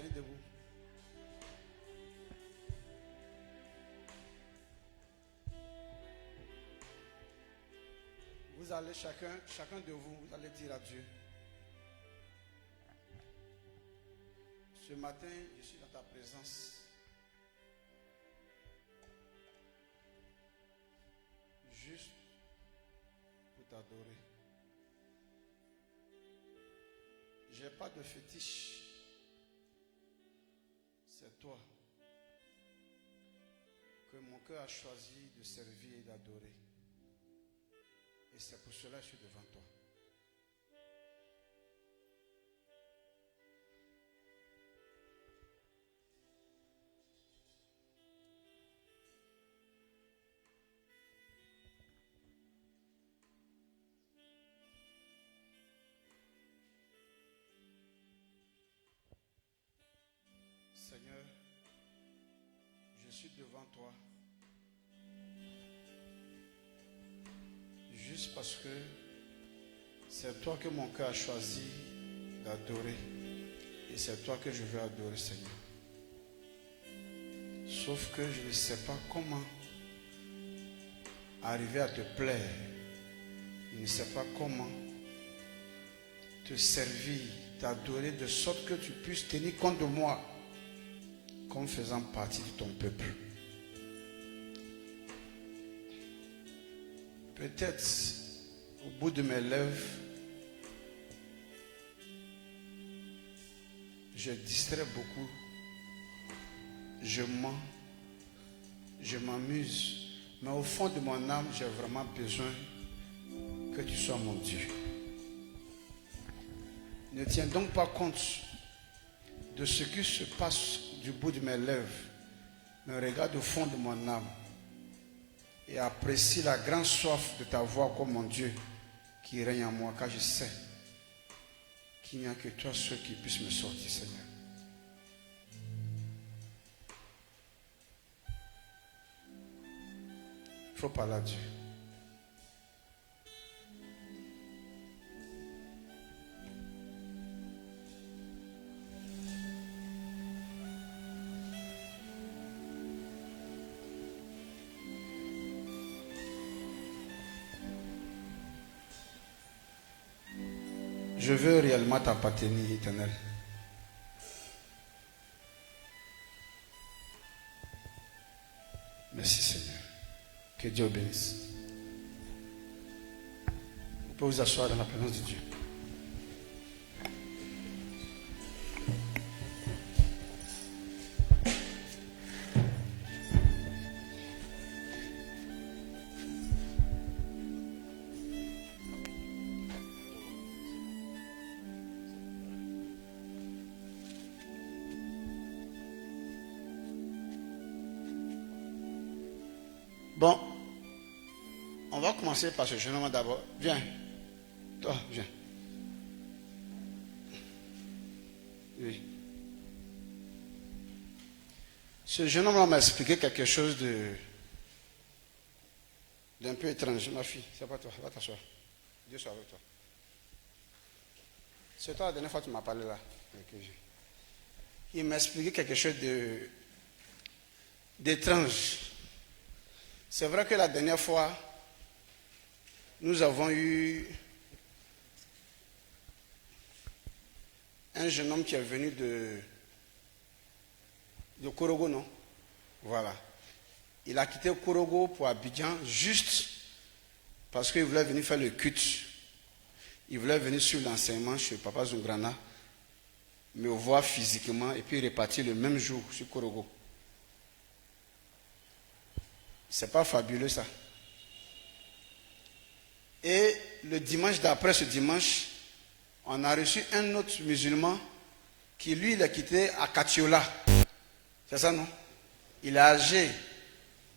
tenir debout. Vous allez chacun de vous, vous allez dire à Dieu. Ce matin, je suis dans ta présence. Juste pour t'adorer. Je n'ai pas de fétiche. C'est toi que mon cœur a choisi de servir et d'adorer. Et c'est pour cela que je suis devant toi. Seigneur, je suis devant toi juste parce que c'est toi que mon cœur a choisi d'adorer et c'est toi que je veux adorer, Seigneur. Sauf que je ne sais pas comment arriver à te plaire. Je ne sais pas comment te servir, t'adorer de sorte que tu puisses tenir compte de moi comme faisant partie de ton peuple. Peut-être au bout de mes lèvres, je distrais beaucoup, je mens, je m'amuse, mais au fond de mon âme, j'ai vraiment besoin que tu sois mon Dieu. Ne tiens donc pas compte de ce qui se passe du bout de mes lèvres, mais regarde au fond de mon âme et apprécie la grande soif de ta voix comme mon Dieu qui règne en moi, car je sais qu'il n'y a que toi seul qui puisse me sortir, Seigneur. Il faut parler à Dieu. Je veux réellement t'appartenir, Éternel. Merci, Seigneur. Que Dieu vous bénisse. Vous pouvez vous asseoir dans la présence de Dieu. Bon, on va commencer par ce jeune homme d'abord. Viens, toi, viens. Oui. Ce jeune homme m'a expliqué quelque chose d'un peu étrange. Ma fille, c'est pas toi, va t'asseoir. Dieu soit avec toi. C'est toi la dernière fois que tu m'as parlé là. Il m'a expliqué quelque chose d'étrange. C'est vrai que la dernière fois, nous avons eu un jeune homme qui est venu de Korogo, non? Voilà. Il a quitté Korogo pour Abidjan juste parce qu'il voulait venir faire le culte. Il voulait venir suivre l'enseignement chez Papa Zungrana, me voir physiquement et puis repartir le même jour sur Korogo. C'est pas fabuleux ça. Et le dimanche d'après ce dimanche, on a reçu un autre musulman qui lui il a quitté à Katiola. C'est ça non? Il est âgé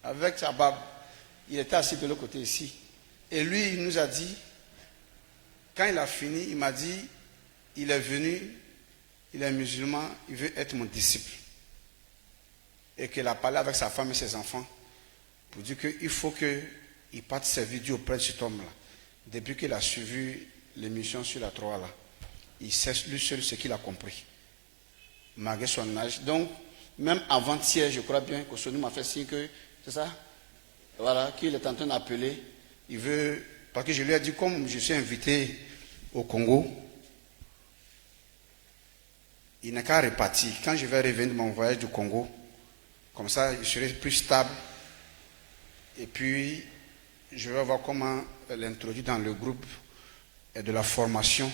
avec sa barbe. Il était assis de l'autre côté ici. Et lui il nous a dit, quand il a fini, il m'a dit, il est venu, il est musulman, il veut être mon disciple. Et qu'il a parlé avec sa femme et ses enfants pour dire qu'il faut qu'il parte servir Dieu auprès de cet homme-là. Depuis qu'il a suivi l'émission sur la 3 là, il sait lui seul ce qu'il a compris. malgré son âge. Donc, même avant-hier, je crois bien que Sony m'a fait signe que, c'est ça? Voilà, qu'il est en train d'appeler. Il veut, parce que je lui ai dit, comme je suis invité au Congo, il n'a qu'à repartir. Quand je vais revenir de mon voyage du Congo, comme ça, je serai plus stable. Et puis, je vais voir comment l'introduire dans le groupe de la formation.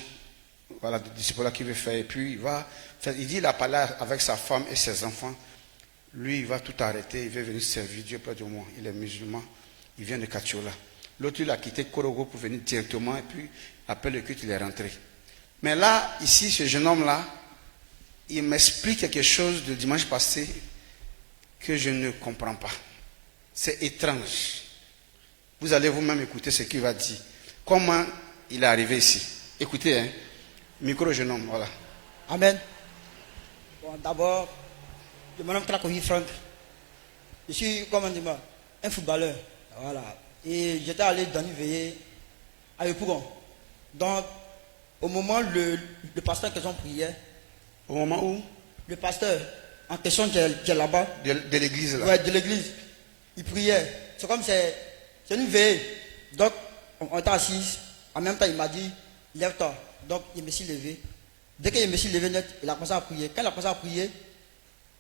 Voilà, de disciples qu'il veut faire. Et puis, il va faire, il dit, il a parlé avec sa femme et ses enfants. Lui, il va tout arrêter. Il veut venir servir Dieu près de moi. Il est musulman. Il vient de Katiola. L'autre, il a quitté Korogo pour venir directement. Et puis, après le culte, il est rentré. Mais là, ici, ce jeune homme-là, il m'explique quelque chose de dimanche passé que je ne comprends pas. C'est étrange. Vous allez vous-même écouter ce qu'il va dire. Comment il est arrivé ici. Écoutez, hein. Micro jeune homme, voilà. Amen. Bon, d'abord, je me nomme Krakovi Franck. Je suis, comment dire, un footballeur. Voilà. Et j'étais allé dans une veillée à Yopougon. Donc, au moment où le pasteur en question priait. Au moment où le pasteur en question qui est là-bas. De l'église là. Ouais, de l'église. Il priait. C'est comme c'est une veillée. Donc, on était assis. En même temps, il m'a dit, lève-toi. Donc, il me suis levé. Dès qu'il me suis levé net, il a commencé à prier. Quand il a commencé à prier,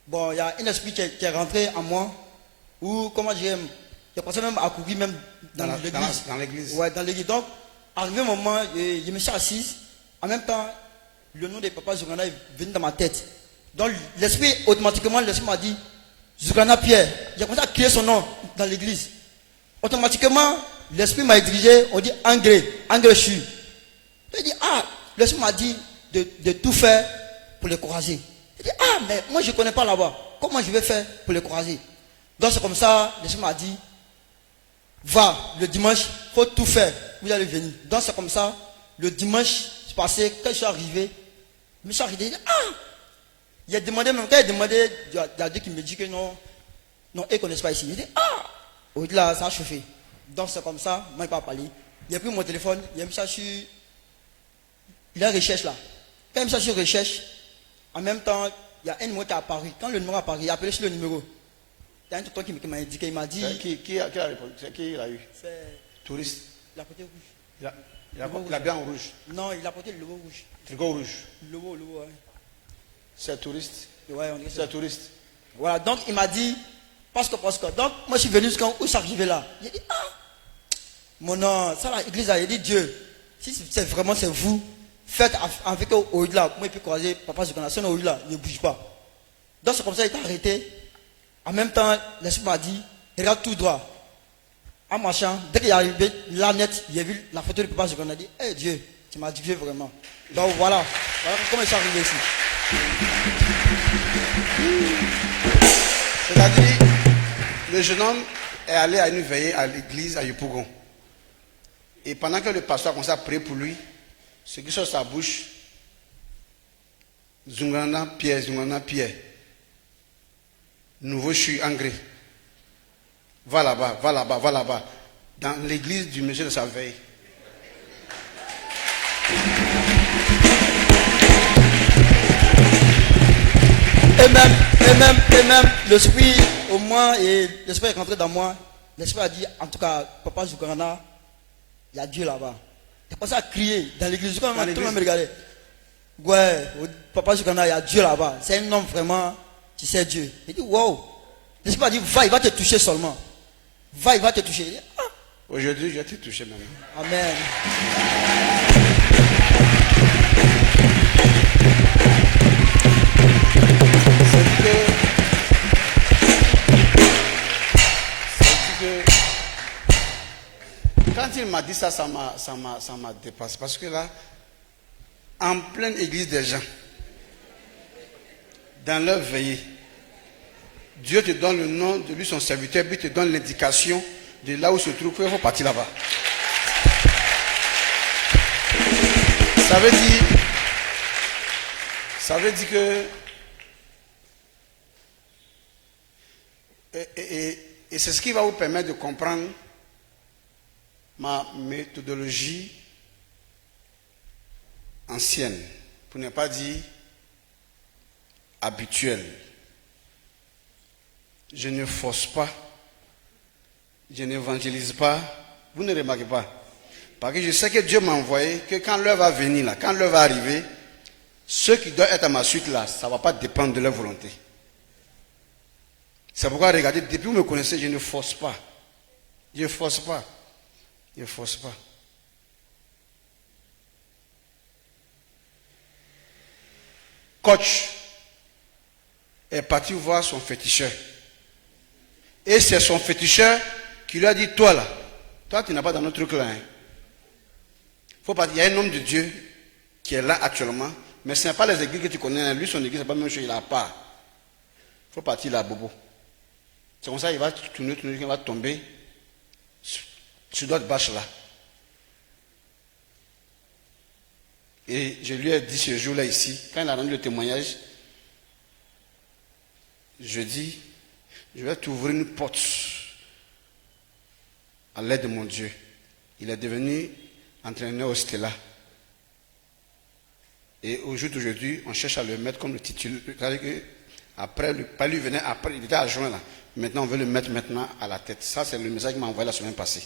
bon, il y a un esprit qui est rentré en moi. Ou, comment j'ai commencé même à courir même dans l'église. Dans l'église. Ouais, dans l'église. Donc, arrivé un moment, je me suis assis. En même temps, le nom de Papa Zugana est venu dans ma tête. Donc, l'esprit, automatiquement, l'esprit m'a dit, Zugana Pierre. J'ai commencé à crier son nom dans l'église. Automatiquement, l'esprit m'a dirigé, on dit Angré Chu. J'ai dit, l'esprit m'a dit de tout faire pour les courager. J'ai dit, mais moi je ne connais pas là-bas. Comment je vais faire pour les courager? Donc c'est comme ça, l'esprit m'a dit, va, le dimanche, il faut tout faire. Vous allez venir. Donc c'est comme ça, le dimanche passé, quand je suis arrivé, je me suis arrivé, il dit, il a demandé, même quand il a demandé, il y a Dieu qui me dit que non, ils ne connaissent pas ici. Il dit, au-delà, ça a chauffé. Donc c'est comme ça, moi je ne pas parler. Il a pris mon téléphone, il a mis ça sur la recherche là. Quand il a mis ça sur recherche, en même temps, il y a un numéro qui est apparu. Quand le numéro est apparu, il a appelé sur le numéro. Il y a un tuteur qui m'a indiqué, il m'a dit. Qui a répondu? C'est qui il a eu? C'est. Touriste. Il a porté rouge. Il a bien en rouge. Non, il a porté le logo rouge. Tricot rouge. Le logo, ouais. C'est touriste. Ouais, on dit c'est touriste. Voilà, donc il m'a dit, parce que. Donc moi je suis venu jusqu'à où je suis arrivé là. J'ai dit, mon nom, ça là, l'église a dit Dieu, si c'est vraiment c'est vous, faites avec au-delà. Moi je peux croiser Papa Zugana, sinon au-delà, il ne bouge pas. Donc c'est comme ça, il t'a arrêté. En même temps, l'esprit m'a dit, regarde tout droit. En marchant, dès qu'il est arrivé là net, il a vu la photo de Papa Zugana, il a dit, Dieu, tu m'as dit vraiment. Donc voilà comment je suis arrivé ici. C'est-à-dire, le jeune homme est allé à une veillée à l'église à Yopougon. Et pendant que le pasteur a commencé à prier pour lui, ce qui sort de sa bouche, Zungana Pierre. Nouveau je suis Angré. Va là-bas. Dans l'église du monsieur de sa veille. Et même, l'esprit, au moins, et l'esprit est rentré dans moi. L'esprit a dit, en tout cas, Papa Zugana, il y a Dieu là-bas. Il a commencé à crier dans l'église. Tout le monde me regardait. Ouais, Papa Zugana, il y a Dieu là-bas. C'est un homme vraiment, tu sais Dieu. Il dit, wow. L'esprit a dit, va, il va te toucher seulement. Va, il va te toucher. Il dit, Aujourd'hui, je vais te toucher maintenant. Amen. Quand il m'a dit ça, ça m'a dépassé. Parce que là, en pleine église des gens, dans leur veillée, Dieu te donne le nom de lui, son serviteur, puis te donne l'indication de là où se trouve, il faut partir là-bas. Ça veut dire que et c'est ce qui va vous permettre de comprendre ma méthodologie ancienne, pour ne pas dire habituel. Je ne force pas, je n'évangélise pas. Vous ne remarquez pas? Parce que je sais que Dieu m'a envoyé, que quand l'heure va venir, là, quand l'heure va arriver, ceux qui doivent être à ma suite là, ça ne va pas dépendre de leur volonté. C'est pourquoi, regardez, depuis que vous me connaissez, je ne force pas. Je ne force pas. Je ne force pas. Coach est parti voir son féticheur. Et c'est son féticheur qui lui a dit, toi là, toi tu n'as pas dans notre truc là. Hein. Faut pas, il y a un homme de Dieu qui est là actuellement, mais ce n'est pas les églises que tu connais. Hein. Lui, son église, ce n'est pas la même chose, il a part. Il faut partir là, bobo. C'est comme ça, il va tourner, il va tomber sur d'autres bâches là. Et je lui ai dit ce jour-là ici, quand il a rendu le témoignage, je dis, je vais t'ouvrir une porte à l'aide de mon Dieu. Il est devenu entraîneur au Stella. Et au jour d'aujourd'hui, on cherche à le mettre comme le titulaire. C'est-à-dire que après, pas lui venait après, il était adjoint là. Maintenant, on veut le mettre maintenant à la tête. Ça, c'est le message qu'il m'a envoyé la semaine passée.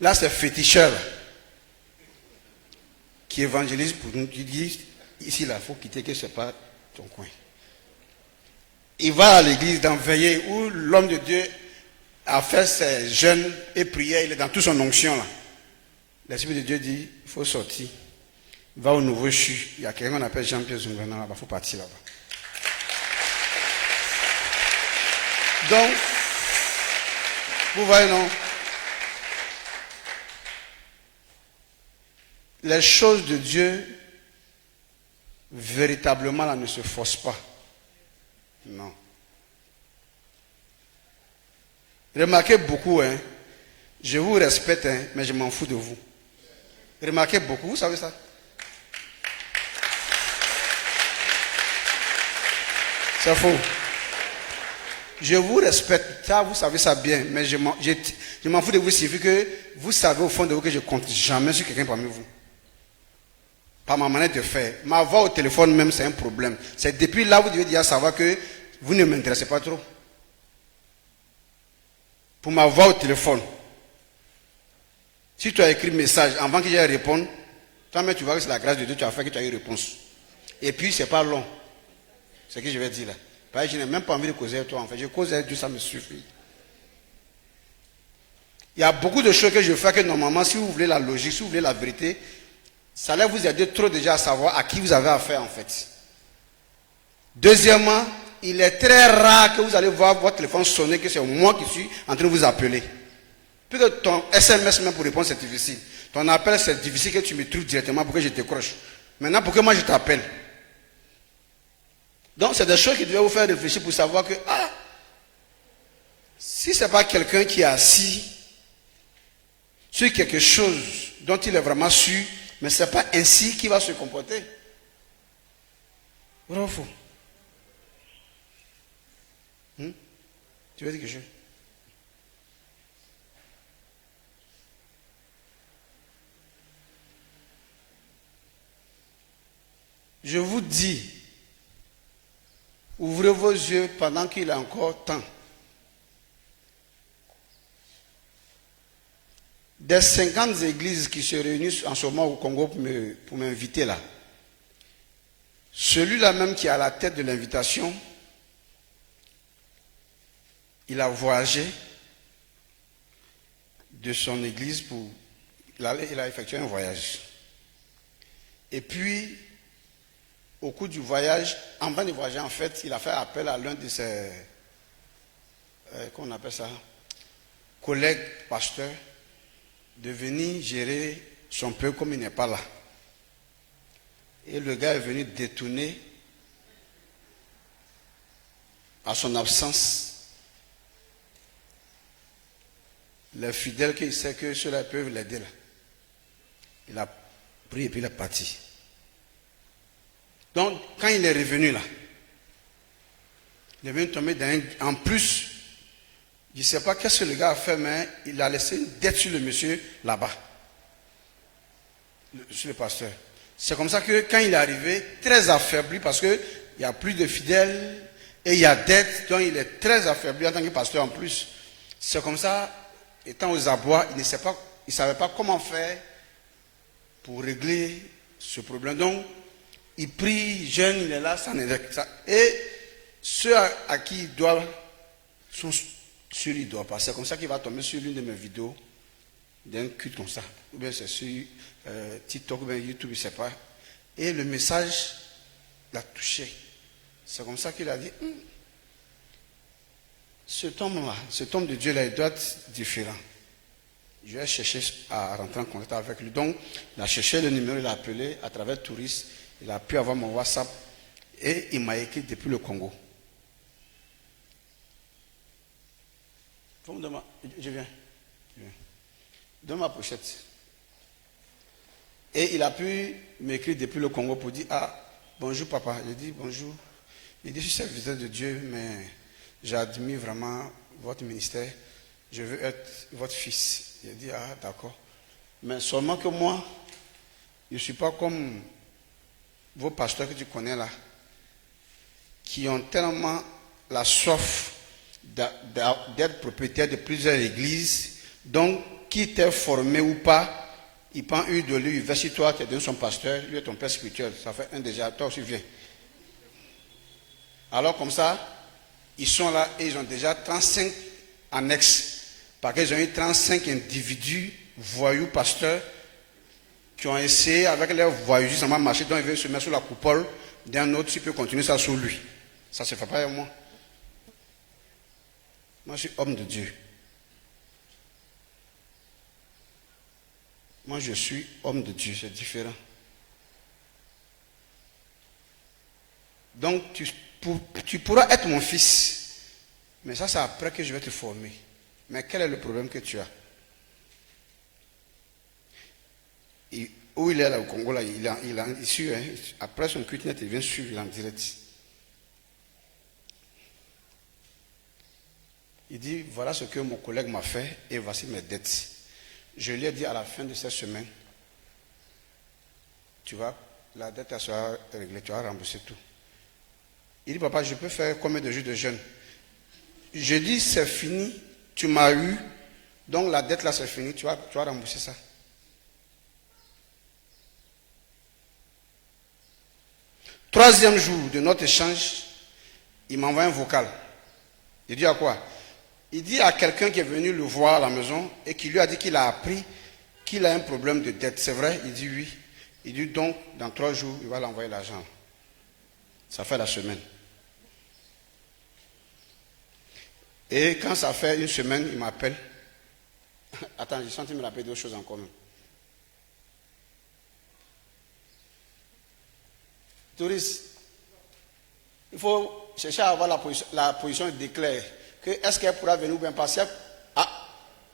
Là, c'est féticheur qui évangélise pour nous, qui dit, ici, là, il faut quitter, que ce n'est pas ton coin. Il va à l'église dans veillée où l'homme de Dieu a fait ses jeûnes et prières, il est dans toute son onction là. L'Esprit de Dieu dit, il faut sortir. Il va au nouveau CHU. Il y a quelqu'un qu'on appelle Jean-Pierre Zungana là-bas, il faut partir là-bas. Donc, vous voyez non? Les choses de Dieu, véritablement, là, ne se forcent pas. Non. Remarquez beaucoup, hein. Je vous respecte, hein, mais je m'en fous de vous. Remarquez beaucoup, vous savez ça? C'est faux. Je vous respecte, ça, vous savez ça bien, mais je m'en fous de vous, signifie que vous savez au fond de vous que je ne compte jamais sur quelqu'un parmi vous. Par ma manière de faire. Ma voix au téléphone même, c'est un problème. C'est depuis là, vous devez déjà savoir que vous ne m'intéressez pas trop. Pour ma voix au téléphone. Si tu as écrit message avant que j'aille répondre, toi-même tu vois que c'est la grâce de Dieu, tu as fait que tu as eu réponse. Et puis, c'est pas long. C'est ce que je vais dire là. Parce que je n'ai même pas envie de causer avec toi en fait. Je cause avec Dieu, ça me suffit. Il y a beaucoup de choses que je fais que normalement, si vous voulez la logique, si vous voulez la vérité, ça allait vous aider trop déjà à savoir à qui vous avez affaire en fait. Deuxièmement, il est très rare que vous allez voir votre téléphone sonner, que c'est moi qui suis en train de vous appeler. Puis que ton SMS même pour répondre c'est difficile. Ton appel c'est difficile que tu me trouves directement pour que je décroche. Maintenant pour que moi je t'appelle. Donc c'est des choses qui doivent vous faire réfléchir pour savoir que si ce n'est pas quelqu'un qui est assis sur quelque chose dont il est vraiment sûr, mais ce n'est pas ainsi qu'il va se comporter. Vrai ou faux? Tu veux dire quelque chose? Je vous dis, ouvrez vos yeux pendant qu'il est encore temps. Des 50 églises qui se réunissent en ce moment au Congo pour m'inviter là, celui-là même qui est à la tête de l'invitation, il a voyagé de son église il a effectué un voyage. Et puis, au cours du voyage, avant de voyager en fait, il a fait appel à l'un de ses, qu'on appelle ça, collègues pasteurs, de venir gérer son peuple comme il n'est pas là. Et le gars est venu détourner à son absence les fidèles qu'il sait que ceux-là peuvent l'aider là. Il a pris et puis il est parti. Donc, quand il est revenu là, il est venu tomber dans en plus, je ne sais pas qu'est-ce que le gars a fait, mais il a laissé une dette sur le monsieur là-bas, sur le pasteur. C'est comme ça que quand il est arrivé, très affaibli, parce qu'il n'y a plus de fidèles et il y a dette, donc il est très affaibli en tant que pasteur en plus. C'est comme ça, étant aux abois, il ne savait pas comment faire pour régler ce problème. Donc, il prie, jeûne, il est là, ça n'est ça. Et ceux à qui il doit sont sur il doit pas. C'est comme ça qu'il va tomber sur l'une de mes vidéos d'un culte comme ça. Ou bien c'est sur TikTok ou bien YouTube, je ne sais pas. Et le message l'a touché. C'est comme ça qu'il a dit, cet homme de Dieu là, il doit être différent. Je vais chercher à rentrer en contact avec lui. Donc, il a cherché le numéro, il a appelé à travers Touriste. Il a pu avoir mon WhatsApp et il m'a écrit depuis le Congo. Je viens. Donne ma pochette. Et il a pu m'écrire depuis le Congo pour dire, bonjour papa. Je dis bonjour. Il dit, je suis serviteur de Dieu, mais j'admire vraiment votre ministère. Je veux être votre fils. Il a dit, d'accord. Mais seulement que moi, je ne suis pas comme vos pasteurs que tu connais là, qui ont tellement la soif d'être propriétaire de plusieurs églises. Donc, qui t'est formé ou pas, il prend une de lui, il va sur toi, tu es devenu son pasteur, lui est ton père spirituel. Ça fait un déjà, toi aussi viens. Alors comme ça, ils sont là et ils ont déjà 35 annexes. Parce qu'ils ont eu 35 individus, voyous, pasteurs, qui ont essayé avec leur voyous, ça m'a marché, donc ils veulent se mettre sur la coupole d'un autre, tu peux continuer ça sur lui. Ça ne se fait pas avec moi. Moi, je suis homme de Dieu. Moi, je suis homme de Dieu, c'est différent. Donc, tu pourras être mon fils, mais ça, c'est après que je vais te former. Mais quel est le problème que tu as? Où il est là au Congo, là, il est sûr, hein, après son culte net, il vient suivre, il est en direct. Il dit, voilà ce que mon collègue m'a fait et voici mes dettes. Je lui ai dit à la fin de cette semaine, la dette sera réglée, tu vas rembourser tout. Il dit, papa, je peux faire combien de jours de jeûne? Je dis, c'est fini, tu m'as eu, donc la dette là c'est fini, tu vas rembourser ça. Troisième jour de notre échange, il m'envoie un vocal. Il dit à quoi? Il dit à quelqu'un qui est venu le voir à la maison et qui lui a dit qu'il a appris qu'il a un problème de dette. C'est vrai? Il dit oui. Il dit donc, dans 3 jours, il va l'envoyer l'argent. Ça fait la semaine. Et quand ça fait une semaine, il m'appelle. Attends, j'ai senti me rappeler d'autres choses encore même. Touriste, il faut chercher à avoir la position d'éclair. Est-ce qu'elle pourra venir ou bien passer?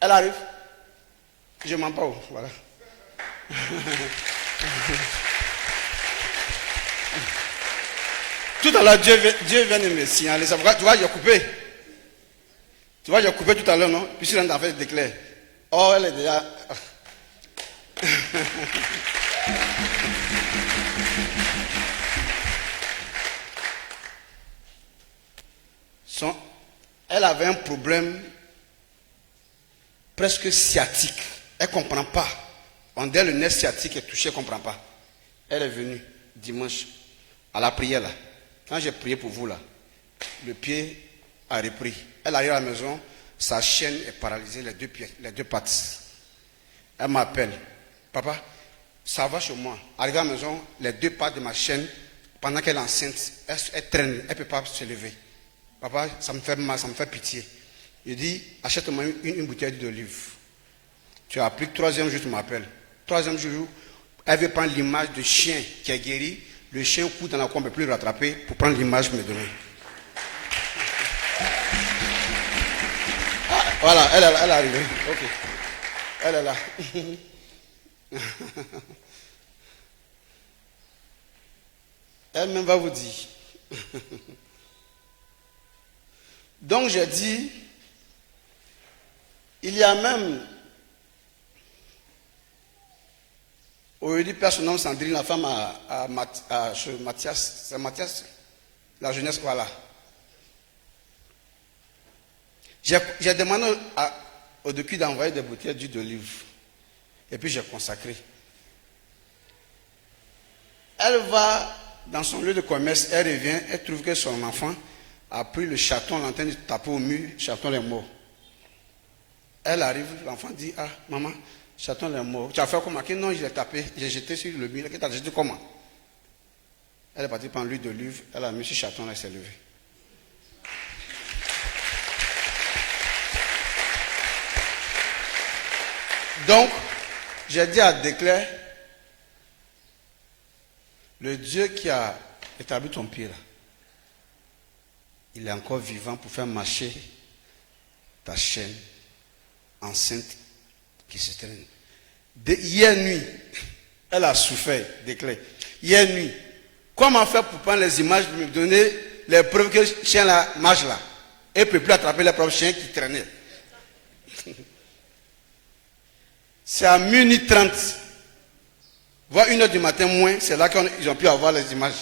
Elle arrive. Je ne mens pas. Voilà. Tout à l'heure, Dieu vient de me signaler. Tu vois, j'ai coupé. Tu vois, j'ai coupé tout à l'heure, non? Puis je suis en fait d'éclair. Oh, elle est déjà. Elle avait un problème presque sciatique. Elle ne comprend pas. On dirait le nerf sciatique est touché, elle ne comprend pas. Elle est venue dimanche à la prière là. Quand j'ai prié pour vous là, le pied a repris. Elle arrive à la maison, sa chaîne est paralysée, les deux pattes. Elle m'appelle. Papa, ça va chez moi. Arrivée à la maison, les 2 pattes de ma chaîne, pendant qu'elle est enceinte, elle traîne, elle ne peut pas se lever. Papa, ça me fait mal, ça me fait pitié. Il dit, achète-moi une bouteille d'olive. Tu as appris, 3e jour, tu m'appelles. 3e jour, elle veut prendre l'image du chien qui est guéri. Le chien court dans la cour, on ne peut plus le rattraper pour prendre l'image me donner. Voilà, elle est arrivée. Ok. Elle est là. Elle-même va vous dire. Donc j'ai dit, il y a même Aujourd'hui, perd son nom Sandrine, la femme chez Mathias. C'est Mathias, la jeunesse, voilà. J'ai demandé au docu d'envoyer des bouteilles d'huile d'olive. Et puis j'ai consacré. Elle va dans son lieu de commerce, elle revient, elle trouve que son enfant a pris le chaton, l'antenne de taper au mur, le chaton est mort. Elle arrive, l'enfant dit, ah maman, le chaton est mort. Tu as fait comment? Non, je l'ai tapé, j'ai jeté sur le mur. Tu as jeté comment? Elle est partie prendre l'huile d'olive, elle a mis ce chaton là et s'est levée. Donc, j'ai dit à Déclare, le Dieu qui a établi ton pied là, il est encore vivant pour faire marcher ta chaîne enceinte qui se traîne. Hier nuit, elle a souffert, Déclare. Hier nuit, comment faire pour prendre les images, pour me donner les preuves que le chien là marche là, et ne peut plus attraper les propres chiens qui traînaient. C'est à minuit 30, voire 1h du matin moins, c'est là qu'ils ont pu avoir les images.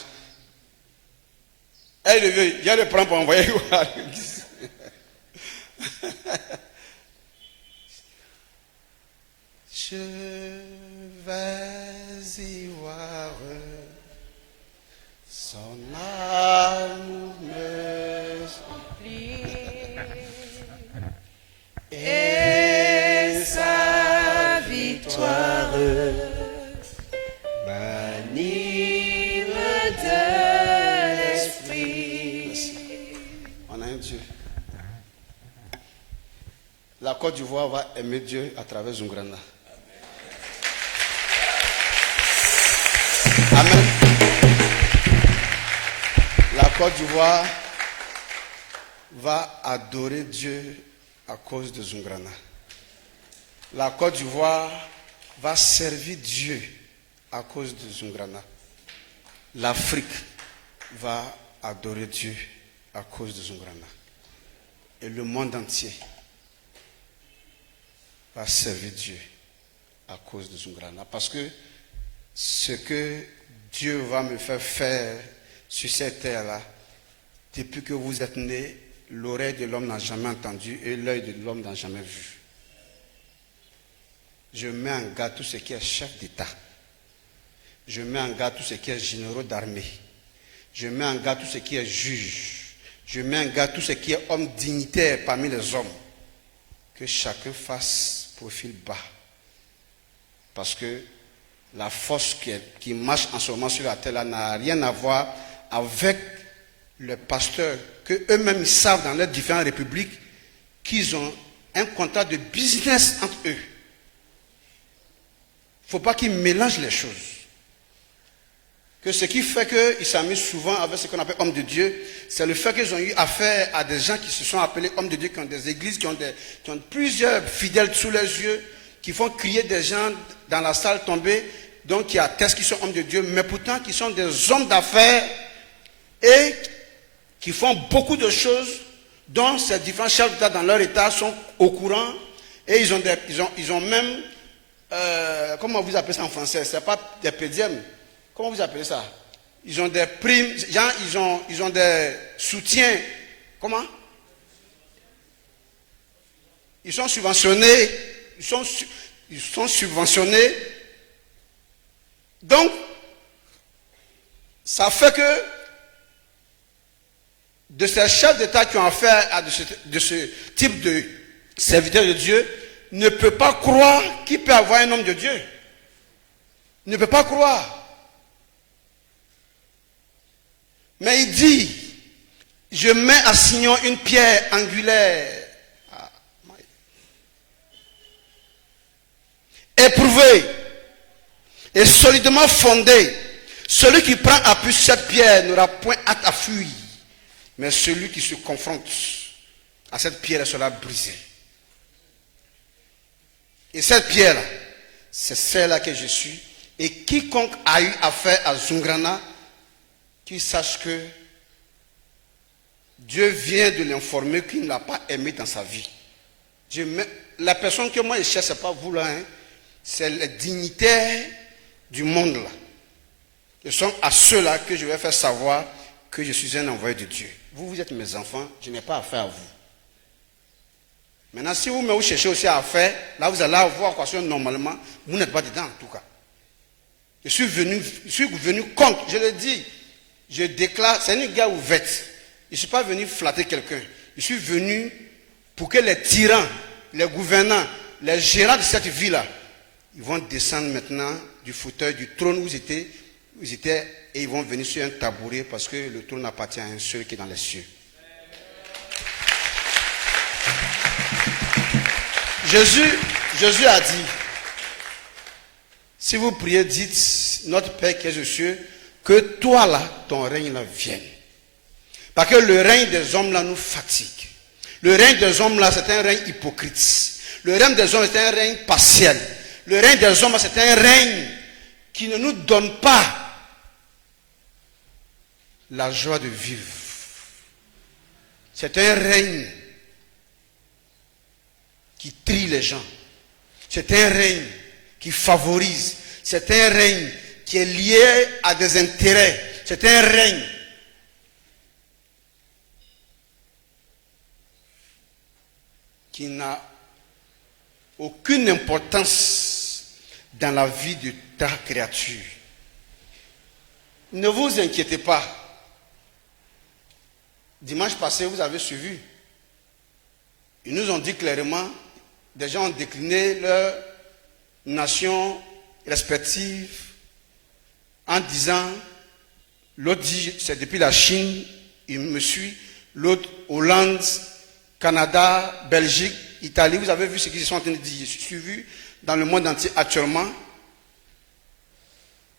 Elle le veut, il y a le prendre pour envoyer. Je vais y voir son amour me remplit et sa victoire m'anime de l'esprit. On a un Dieu. La Côte d'Ivoire va aimer Dieu à travers Zungrana. Amen. La Côte d'Ivoire va adorer Dieu à cause de Zungrana. La Côte d'Ivoire va servir Dieu à cause de Zungrana. L'Afrique va adorer Dieu à cause de Zungrana. Et le monde entier va servir Dieu à cause de Zungrana. Parce que ce que Dieu va me faire sur cette terre-là, depuis que vous êtes nés, l'oreille de l'homme n'a jamais entendu et l'œil de l'homme n'a jamais vu. Je mets en garde tout ce qui est chef d'État. Je mets en garde tout ce qui est généraux d'armée. Je mets en garde tout ce qui est juge. Je mets en garde tout ce qui est homme dignitaire parmi les hommes. Que chacun fasse profil bas. Parce que la force qui marche en ce moment sur la terre n'a rien à voir avec les pasteurs que eux-mêmes savent dans leurs différentes républiques qu'ils ont un contrat de business entre eux. Il ne faut pas qu'ils mélangent les choses. Que ce qui fait qu'ils s'amusent souvent avec ce qu'on appelle hommes de Dieu, c'est le fait qu'ils ont eu affaire à des gens qui se sont appelés hommes de Dieu, qui ont des églises, qui ont plusieurs fidèles sous les yeux, qui font crier des gens dans la salle tombée, donc qui attestent qu'ils sont hommes de Dieu, mais pourtant qui sont des hommes d'affaires et qui font beaucoup de choses dont ces différents chefs d'État dans leur État sont au courant et ils ont même, comment vous appelez ça en français? Ce n'est pas des pédièmes. Comment vous appelez ça? Ils ont des primes, ils ont des soutiens. Comment? Ils sont subventionnés. Ils sont subventionnés. Donc, ça fait que de ces chefs d'État qui ont affaire à de ce type de serviteur de Dieu ne peut pas croire qu'il peut avoir un homme de Dieu. Ne peut pas croire. Mais il dit, je mets à Sion une pierre angulaire, éprouvée et solidement fondée. Celui qui prend appui sur cette pierre n'aura point hâte à fuir. Mais celui qui se confronte à cette pierre sera brisé. Et cette pierre, c'est celle-là que je suis. Et quiconque a eu affaire à Zungrana, qu'il sache que Dieu vient de l'informer qu'il ne l'a pas aimé dans sa vie. La personne que moi je cherche, ce n'est pas vous là, hein, c'est les dignitaires du monde là. Ce sont à ceux-là que je vais faire savoir que je suis un envoyé de Dieu. Vous, vous êtes mes enfants, je n'ai pas affaire à vous. Maintenant, si vous cherchez aussi à faire, là vous allez avoir quoi, normalement, vous n'êtes pas dedans en tout cas. Je suis venu contre, je le dis, je déclare, c'est une guerre ouverte. Je ne suis pas venu flatter quelqu'un. Je suis venu pour que les tyrans, les gouvernants, les gérants de cette vie-là, ils vont descendre maintenant du fauteuil, du trône où ils étaient, et ils vont venir sur un tabouret parce que le trône appartient à un seul qui est dans les cieux. Jésus a dit, si vous priez, dites, notre Père qui est aux cieux, que toi là, ton règne là vienne. Parce que le règne des hommes là nous fatigue. Le règne des hommes là, c'est un règne hypocrite. Le règne des hommes, c'est un règne partiel. Le règne des hommes, c'est un règne qui ne nous donne pas la joie de vivre. C'est un règne qui trie les gens. C'est un règne qui favorise. C'est un règne qui est lié à des intérêts. C'est un règne qui n'a aucune importance dans la vie de ta créature. Ne vous inquiétez pas. Dimanche passé, vous avez suivi. Ils nous ont dit clairement, des gens ont décliné leurs nations respectives en disant, l'autre dit, c'est depuis la Chine, il me suit, l'autre Hollande, Canada, Belgique, Italie. Vous avez vu ce qu'ils sont en train de dire. Je suis suivi dans le monde entier actuellement.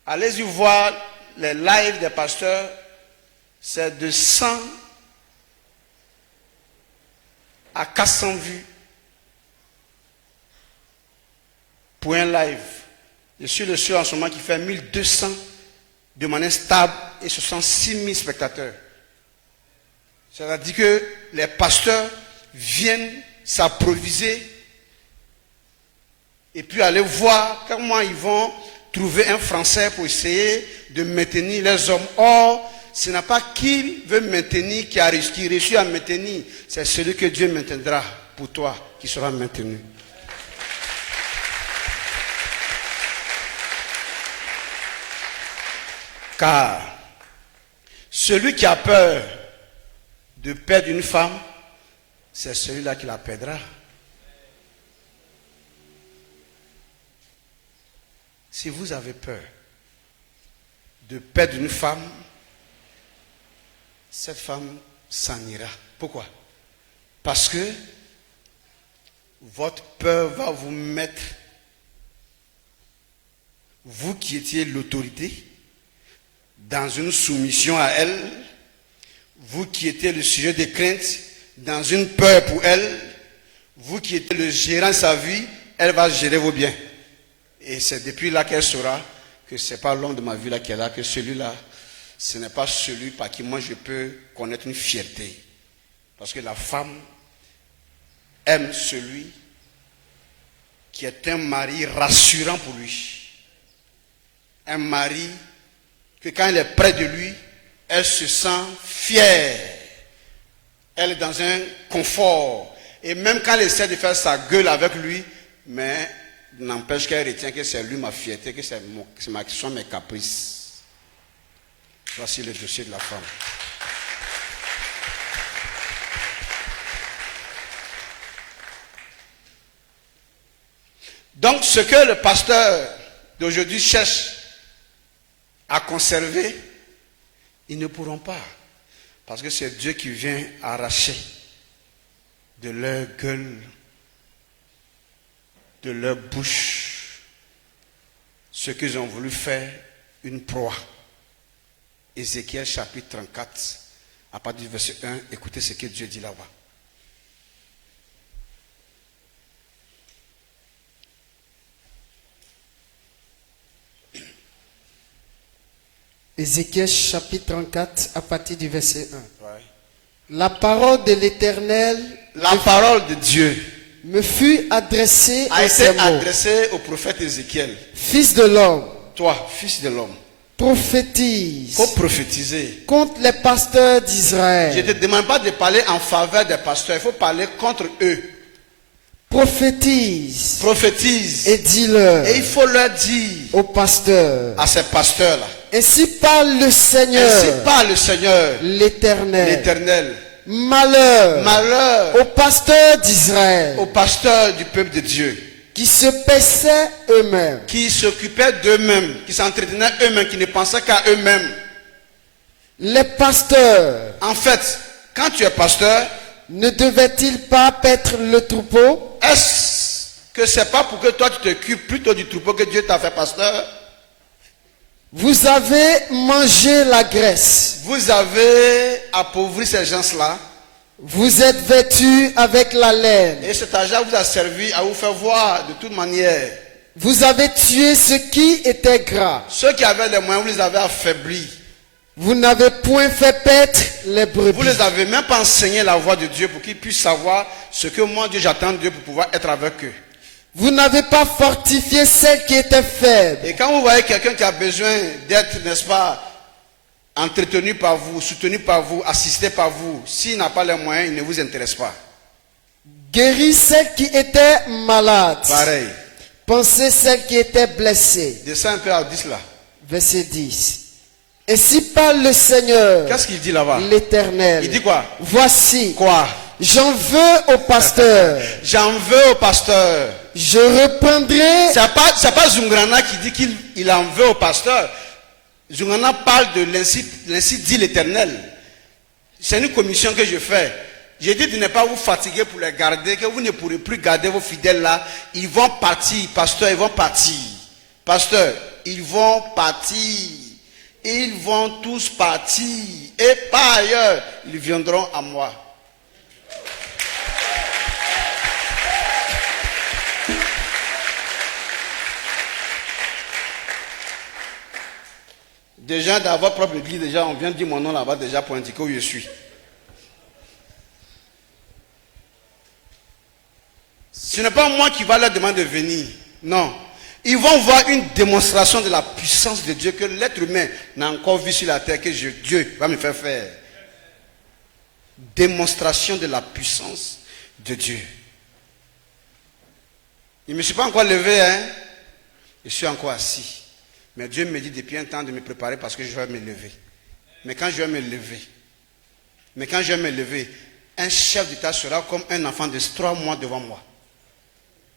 Allez-y voir les lives des pasteurs. C'est de 100 à 400 vues pour un live. Je suis le seul en ce moment qui fait 1200 de manière stable et ce sont 6000 spectateurs. C'est-à-dire que les pasteurs viennent s'approviser et puis aller voir comment ils vont trouver un Français pour essayer de maintenir les hommes. Or, ce n'est pas qui veut maintenir qui réussit à maintenir. C'est celui que Dieu maintiendra pour toi qui sera maintenu. Car celui qui a peur de perdre une femme, c'est celui-là qui la perdra. Si vous avez peur de perdre une femme, cette femme s'en ira. Pourquoi? Parce que votre peur va vous mettre, vous qui étiez l'autorité, dans une soumission à elle, vous qui étiez le sujet de crainte, dans une peur pour elle, vous qui êtes le gérant de sa vie, elle va gérer vos biens. Et c'est depuis là qu'elle saura que ce n'est pas l'homme de ma vie là qui est là, que celui-là, ce n'est pas celui par qui moi je peux connaître une fierté. Parce que la femme aime celui qui est un mari rassurant pour lui. Un mari que quand elle est près de lui, elle se sent fière. Elle est dans un confort. Et même quand elle essaie de faire sa gueule avec lui, mais n'empêche qu'elle retient que c'est lui ma fierté, que ce sont mes caprices. Voici le dossier de la femme. Donc ce que le pasteur d'aujourd'hui cherche à conserver, ils ne pourront pas. Parce que c'est Dieu qui vient arracher de leur gueule, de leur bouche, ce qu'ils ont voulu faire une proie. Ézéchiel chapitre 34, à partir du verset 1, écoutez ce que Dieu dit là-bas. Ézéchiel chapitre 34 à partir du verset 1. Ouais. La parole de l'Éternel, La parole de Dieu me fut adressée a en été ces mots. adressée au prophète Ézéchiel. Fils de l'homme, toi, fils de l'homme, prophétise faut prophétiser. contre les pasteurs Je ne d'Israël. te demande pas de parler en faveur des pasteurs, il faut parler contre eux. Prophétise Prophétise. et dis-leur Et il faut leur dire aux pasteurs. à ces pasteurs-là. Ainsi parle le Seigneur, Ainsi parle le Seigneur, l'Éternel. l'Éternel. Malheur Malheur aux pasteurs d'Israël aux pasteurs du peuple de Dieu, qui se paissaient eux-mêmes. qui s'occupaient d'eux-mêmes, qui s'entretenaient eux-mêmes, qui ne pensaient qu'à eux-mêmes. Les pasteurs En fait, quand tu es pasteur, ne devaient-ils pas paître le troupeau? est-ce que c'est pas pour que toi tu t'occupes plutôt du troupeau que Dieu t'a fait pasteur? Vous avez mangé la graisse. Vous avez appauvri ces gens-là Vous êtes vêtus avec la laine. et cet argent vous a servi à vous faire voir de toute manière. Vous avez tué ce qui était gras. Ceux qui avaient les moyens, vous les avez affaiblis. Vous n'avez point fait paître les Vous brebis. les avez même pas enseigné la voix de Dieu pour qu'ils puissent savoir ce que moi Dieu j'attends de Dieu pour pouvoir être avec eux. Vous n'avez pas fortifié celles qui étaient faibles. Et quand vous voyez quelqu'un qui a besoin d'être, n'est-ce pas, entretenu par vous, soutenu par vous, assisté par vous, s'il n'a pas les moyens, il ne vous intéresse pas. Guéris celles qui étaient malades. Pareil. Pensez celles qui étaient blessées. Descends un peu à 10 là. Verset 10. Ainsi parle le Seigneur, Qu'est-ce qu'il dit là-bas? l'Éternel. Il dit quoi? Voici, Quoi? j'en veux au pasteur. J'en veux au pasteur. Je reprendrai. C'est pas Zungrana qui dit qu'il en veut au pasteur. Zungrana parle de l'ainsi dit l'Éternel. C'est une commission que je fais. J'ai dit de ne pas vous fatiguer pour les garder, que vous ne pourrez plus garder vos fidèles là. Ils vont partir, pasteur, ils vont partir. Pasteur, ils vont partir. Ils vont tous partir. Et par ailleurs, ils viendront à moi. Déjà, dans votre propre église, déjà, on vient de dire mon nom là-bas déjà pour indiquer où je suis. Ce n'est pas moi qui va leur demander de venir. Non. Ils vont voir une démonstration de la puissance de Dieu que l'être humain n'a encore vu sur la terre, que Dieu va me faire faire. Démonstration de la puissance de Dieu. Je ne me suis pas encore levé, hein. Je suis encore assis. Mais Dieu me dit depuis un temps de me préparer parce que je vais me lever. Mais quand je vais me lever, un chef d'État sera comme un enfant de 3 mois devant moi.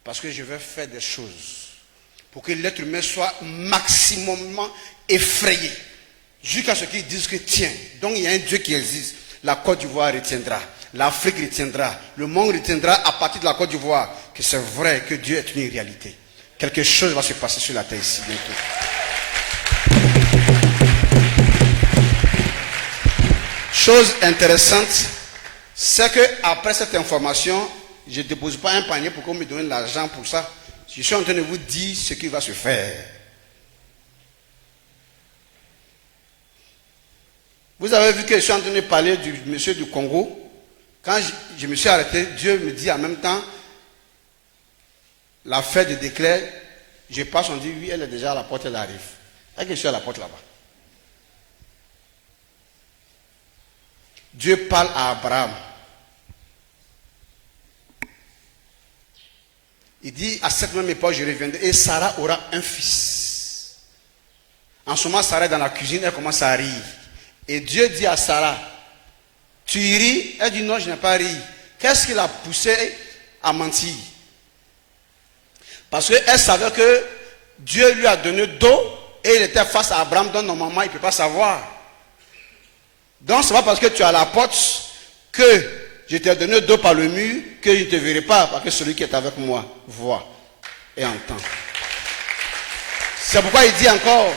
Parce que je vais faire des choses pour que l'être humain soit maximumement effrayé. Jusqu'à ce qu'ils disent que tiens, donc il y a un Dieu qui existe. La Côte d'Ivoire retiendra, l'Afrique retiendra, le monde retiendra à partir de la Côte d'Ivoire que c'est vrai que Dieu est une réalité. Quelque chose va se passer sur la terre ici bientôt. Chose intéressante, c'est que après cette information, je ne dépose pas un panier pour qu'on me donne l'argent pour ça. Je suis en train de vous dire ce qui va se faire. Vous avez vu que je suis en train de parler du monsieur du Congo. Quand je me suis arrêté, Dieu me dit en même temps, la fête de déclare, je passe, on dit, oui, elle est déjà à la porte, elle arrive. Et que je suis à la porte là-bas. Dieu parle à Abraham. Il dit, à cette même époque, je reviendrai et Sarah aura un fils. En ce moment, Sarah est dans la cuisine, elle commence à rire. Et Dieu dit à Sarah, tu ris? Elle dit, non, je n'ai pas ri. Qu'est-ce qui l'a poussé à mentir? Parce qu'elle savait que Dieu lui a donné d'eau et il était face à Abraham, donc normalement, il ne peut pas savoir. Donc, ce n'est pas parce que tu es à la porte que je t'ai donné d'eau par le mur que je ne te verrai pas, parce que celui qui est avec moi voit et entend. C'est pourquoi il dit encore,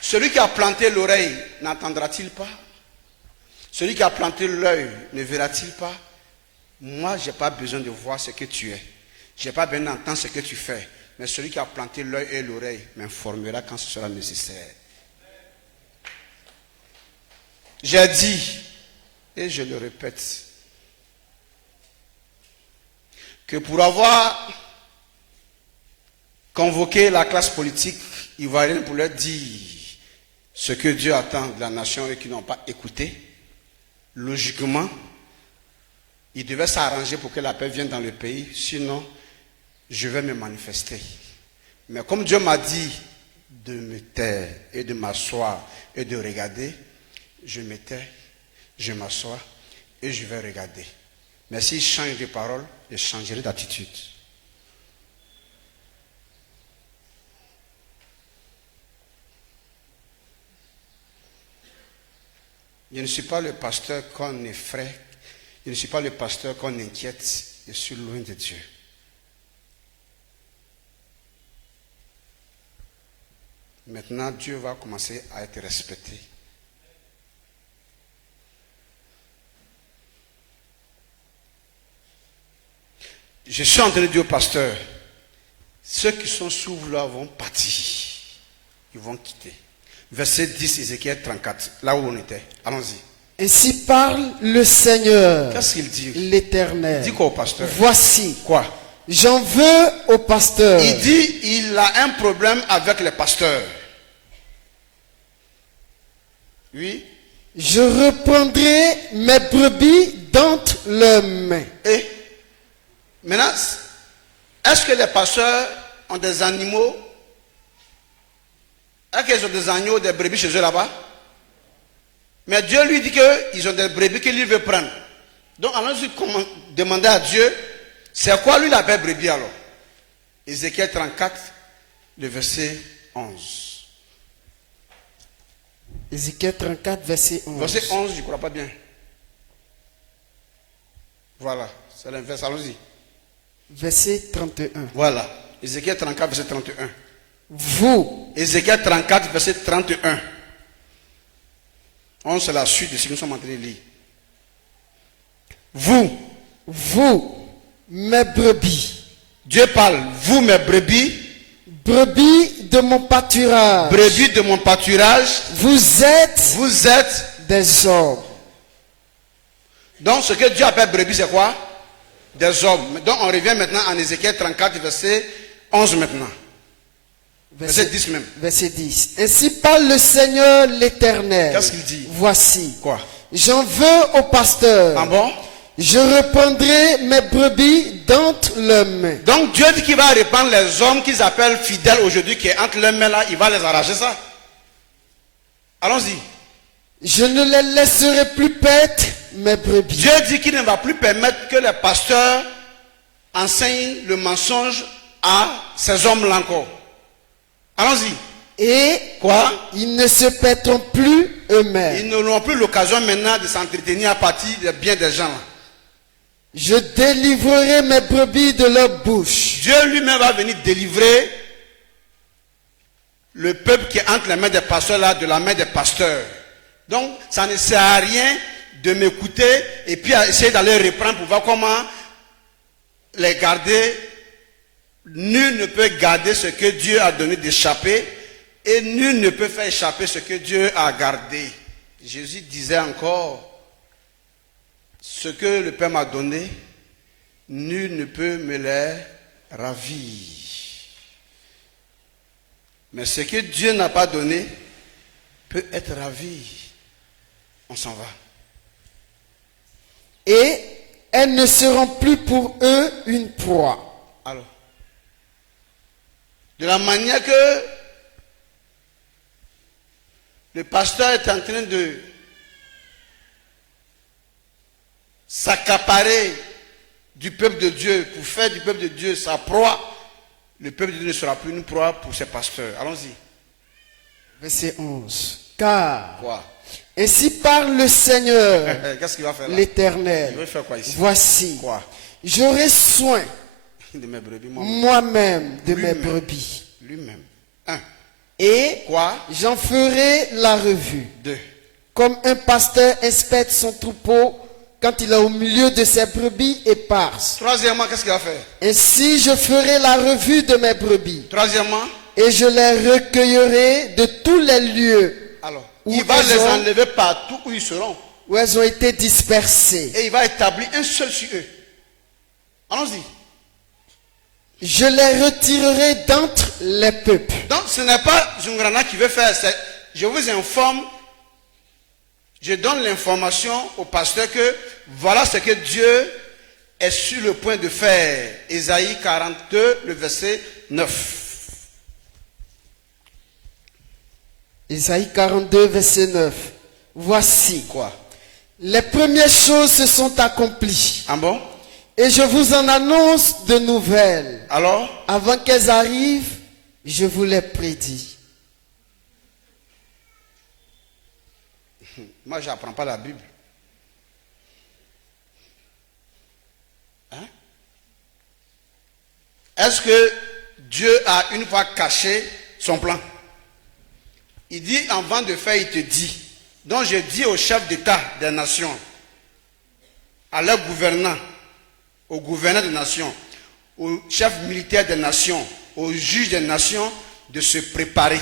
celui qui a planté l'oreille n'entendra-t-il pas? Celui qui a planté l'œil ne verra-t-il pas? Moi, je n'ai pas besoin de voir ce que tu es. Je n'ai pas besoin d'entendre ce que tu fais. Mais celui qui a planté l'œil et l'oreille m'informera quand ce sera nécessaire. J'ai dit, et je le répète, que pour avoir convoqué la classe politique ivoirienne pour leur dire ce que Dieu attend de la nation et qui n'ont pas écouté, logiquement, ils devaient s'arranger pour que la paix vienne dans le pays, sinon je vais me manifester. Mais comme Dieu m'a dit de me taire et de m'asseoir et de regarder, je me tais, je m'assois et je vais regarder. Mais s'il change de parole, je changerai d'attitude. Je ne suis pas le pasteur qu'on effraie, je ne suis pas le pasteur qu'on inquiète, je suis loin de Dieu. Maintenant, Dieu va commencer à être respecté. Je suis en train de dire au pasteur, ceux qui sont sous vous là vont partir. Ils vont quitter. Verset 10, Ézéchiel 34, là où on était. Allons-y. Ainsi parle le Seigneur, Qu'est-ce qu'il dit? l'Éternel. Il dit quoi au pasteur? Voici, Quoi? j'en veux au pasteur. Il dit il a un problème avec les pasteurs. Oui. Je reprendrai mes brebis d'entre leurs mains. Et maintenant, est-ce que les pasteurs ont des animaux? Est-ce qu'ils ont des agneaux, des brebis chez eux là-bas? Mais Dieu lui dit qu'ils ont des brebis qu'il veut prendre. Donc allons-y demander à Dieu, c'est quoi lui la belle brebis alors? Ézéchiel 34, le verset 11. Ézéchiel 34, verset 11. Verset 11, je ne crois pas bien. Voilà, c'est l'inverse, allons-y. Verset 31. Voilà, Ézéchiel 34, verset 31. Vous, Ézéchiel 34, verset 31. 11, c'est la suite de ce que nous sommes en train de lire. vous, mes brebis, Dieu parle, vous mes brebis, brebis de mon pâturage, brebis de mon pâturage, vous êtes des hommes. Donc ce que Dieu appelle brebis, c'est quoi? Des hommes. Donc on revient maintenant en Ézéchiel 34, verset 11 maintenant. Verset 10 même. Verset 10. Ainsi parle le Seigneur l'Éternel. Qu'est-ce qu'il dit? Voici. Quoi? J'en veux au pasteur. Ah bon? Je reprendrai mes brebis d'entre leurs mains. Donc Dieu dit qu'il va reprendre les hommes qu'ils appellent fidèles aujourd'hui, qui est entre leurs mains là, il va les arracher ça. Allons-y. Je ne les laisserai plus perdre mes brebis. Dieu dit qu'il ne va plus permettre que les pasteurs enseignent le mensonge à ces hommes-là encore. Allons-y. Et Quoi? ils ne se perdront plus eux-mêmes. Ils n'auront plus l'occasion maintenant de s'entretenir à partir des biens des gens. Je délivrerai mes brebis de leur bouche. Dieu lui-même va venir délivrer le peuple qui est entre les mains des pasteurs là, de la main des pasteurs. Donc, ça ne sert à rien de m'écouter et puis à essayer d'aller reprendre pour voir comment les garder. Nul ne peut garder ce que Dieu a donné d'échapper et nul ne peut faire échapper ce que Dieu a gardé. Jésus disait encore, ce que le Père m'a donné, nul ne peut me les ravir. Mais ce que Dieu n'a pas donné peut être ravi. On s'en va. Et elles ne seront plus pour eux une proie. Alors, de la manière que le pasteur est en train de s'accaparer du peuple de Dieu pour faire du peuple de Dieu sa proie, le peuple de Dieu ne sera plus une proie pour ses pasteurs. Allons-y. Verset 11. Car Quoi? ainsi parle le Seigneur, Qu'est-ce qu'il va faire là? l'Éternel. Il va faire quoi ici? Voici, Quoi? j'aurai soin De mes brebis, moi-même de mes Lui-même. brebis. Lui-même. Un. Et Quoi? j'en ferai la revue. Deux. Comme un pasteur inspecte son troupeau quand il est au milieu de ses brebis éparses. Troisièmement, qu'est-ce qu'il va faire? Ainsi je ferai la revue de mes brebis. Troisièmement, Et je les recueillerai de tous les lieux alors, Où il va ils les ont- enlever partout où ils seront. où elles ont été dispersées. Et il va établir un seul sur eux. Allons-y. Je les retirerai d'entre les peuples. Donc ce n'est pas Zungrana qui veut faire ça. Je vous informe, je donne l'information au pasteur que voilà ce que Dieu est sur le point de faire. Ésaïe 42, le verset 9. Ésaïe 42, verset 9. Voici. Quoi? Les premières choses se sont accomplies. Ah bon? Et je vous en annonce de nouvelles. Alors? Avant qu'elles arrivent, je vous les prédis. Moi, je n'apprends pas la Bible. Hein? Est-ce que Dieu a une fois caché son plan? Il dit, avant de faire, il te dit. Donc, je dis aux chefs d'État des nations, à leurs gouvernants, aux gouverneurs des nations, aux chefs militaires des nations, aux juges des nations, de se préparer.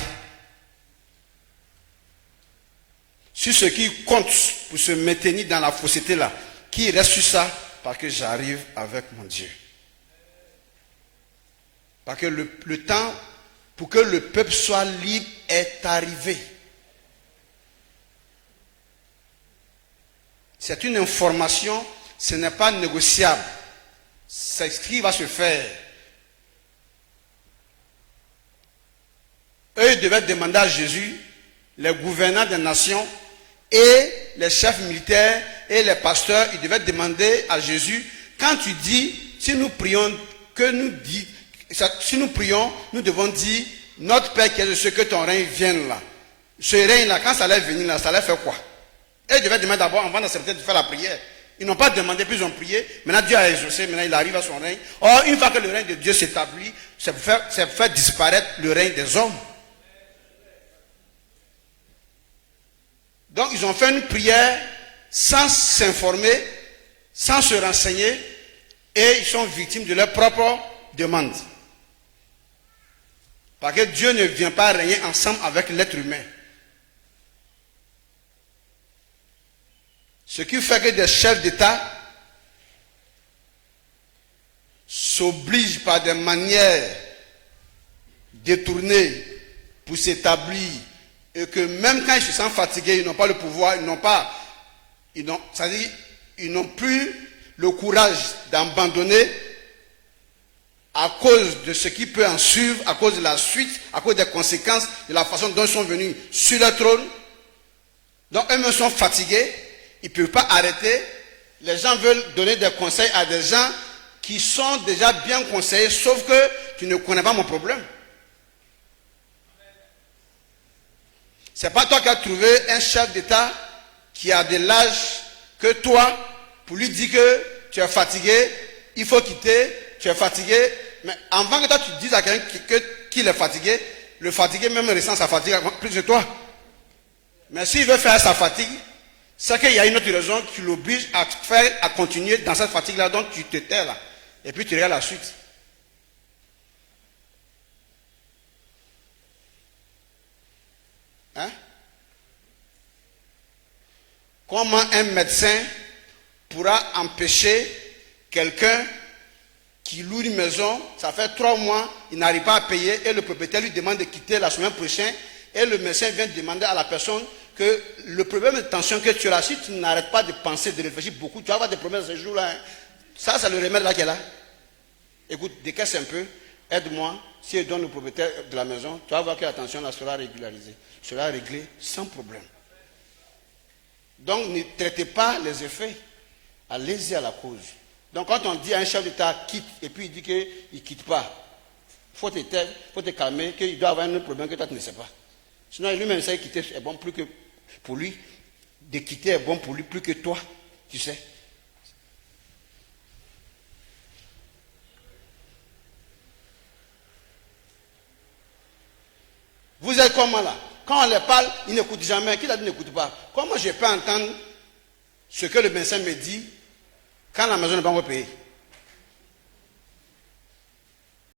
Sur ce qui compte pour se maintenir dans la fausseté là, qui reste sur ça, parce que j'arrive avec mon Dieu. Parce que le temps pour que le peuple soit libre est arrivé. C'est une information, ce n'est pas négociable. C'est ce qui va se faire. Eux, ils devaient demander à Jésus, les gouvernants des nations et les chefs militaires et les pasteurs, ils devaient demander à Jésus, quand tu dis, si nous prions, si nous prions, nous devons dire, notre Père qui est de ce que ton règne vienne là. Ce règne là, quand ça allait venir là, ça allait faire quoi? Et ils devaient demander d'abord, avant d'accepter de faire la prière. Ils n'ont pas demandé, puis ils ont prié. Maintenant Dieu a exaucé, maintenant il arrive à son règne. Or, une fois que le règne de Dieu s'établit, c'est pour faire disparaître le règne des hommes. Donc ils ont fait une prière sans s'informer, sans se renseigner, et ils sont victimes de leur propre demande. Parce que Dieu ne vient pas régner ensemble avec l'être humain. Ce qui fait que des chefs d'État s'obligent par des manières détournées pour s'établir, et que même quand ils se sentent fatigués, ils n'ont pas le pouvoir, ils n'ont plus le courage d'abandonner à cause de ce qui peut en suivre, à cause de la suite, à cause des conséquences de la façon dont ils sont venus sur le trône. Donc eux-mêmes sont fatigués, ils ne peuvent pas arrêter. Les gens veulent donner des conseils à des gens qui sont déjà bien conseillés, sauf que tu ne connais pas mon problème. Ce n'est pas toi qui as trouvé un chef d'État qui a de l'âge que toi, pour lui dire que tu es fatigué, il faut quitter, tu es fatigué. Mais avant que toi tu dises à quelqu'un qu'il est fatigué, le fatigué même ressent sa fatigue plus que toi. Mais s'il veut faire sa fatigue, c'est qu'il y a une autre raison qui l'oblige à continuer dans cette fatigue-là, donc tu te tais là. Et puis tu regardes la suite. Hein? Comment un médecin pourra empêcher quelqu'un qui loue une maison, ça fait 3 mois, il n'arrive pas à payer et le propriétaire lui demande de quitter la semaine prochaine et le médecin vient demander à la personne que le problème de tension que tu as, si tu n'arrêtes pas de penser, de réfléchir beaucoup, tu vas avoir des problèmes ce jour-là. Hein. Ça, c'est le remède là qu'elle a. Écoute, décaisse un peu, aide-moi. Si elle donne le propriétaire de la maison, tu vas voir que la tension là sera régularisée, sera réglée sans problème. Donc, ne traitez pas les effets, allez-y à la cause. Donc, quand on dit à un chef d'État quitte, et puis il dit qu'il ne quitte pas, il faut te calmer, qu'il doit avoir un autre problème que toi tu ne sais pas. Sinon, lui-même sait quitter est bon plus que pour lui. De quitter est bon pour lui plus que toi, tu sais. Vous êtes comment là? Quand on les parle, ils n'écoutent jamais. Qui t'a dit n'écoute pas? Comment je peux entendre ce que le médecin me dit quand la maison n'est pas encore payée?